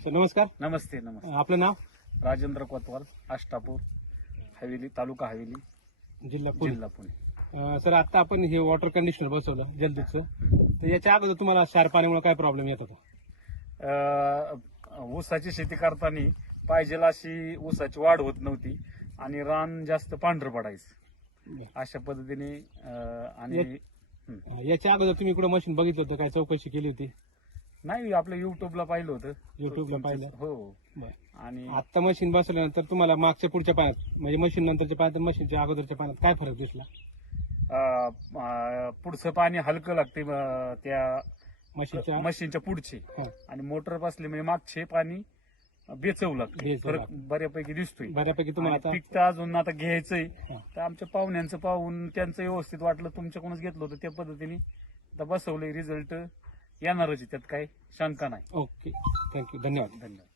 Sir नमस्कार. नमस्ते नमस्ते. आपलं नाव? राजेंद्र कोतवाल अष्टापूर हवेली तालुका हवेली जिल्हा पुणे. जिल्हा पुणे. अं, सर आता आपण हे वॉटर कंडिशनर बसवलं जलदीचं तर याच्या अगोदर तुम्हाला क्षार पाण्यामुळे काय प्रॉब्लेम येत होता? अं, ऊसाची शेती करताना पाहिजे अशी ऊसाची वाढ होत नव्हती आणि रान जास्त पांढरं पडायचं. अशा पद्धतीने अं, आणि. याच्या अगोदर तुम्ही कुठं मशीन बघितलं होतं? काय चौकशी केली होती? नाही आपलं युट्यूबला पाहिलं होतं. युट्यूबला पाहिलं. हो. बरं. आणि आता मशीन बसवल्यानंतर तुम्हाला मागच्या पुढच्या पाण्यात म्हणजे मशीन नंतरच्या पाण्यात मशीनच्या अगोदरच्या पाण्यात काय फरक दिसला? अं, अं, पुढचं पाणी हलकं लागते अं, त्या मशीनच्या मशीनच्या पुढचे. हा. आणि मोटर बसले म्हणजे मागचे पाणी बेचवू लागते बेचवू फरक लागतं. बऱ्यापैकी दिसतोय. बऱ्यापैकी तुम्हाला आणि आता पीक तर अजून आता घ्यायचंय. हा. तर आमच्या पाहुण्यांचं पाहून त्यांचं व्यवस्थित वाटलं तुमच्याकडूनच घेतलं होतं त्या पद्धतीने. आता बसवलंय रिझल्ट येणारच आहे, त्यात काही शंका नाही. ओके. Thank you. धन्यवाद. धन्यवाद.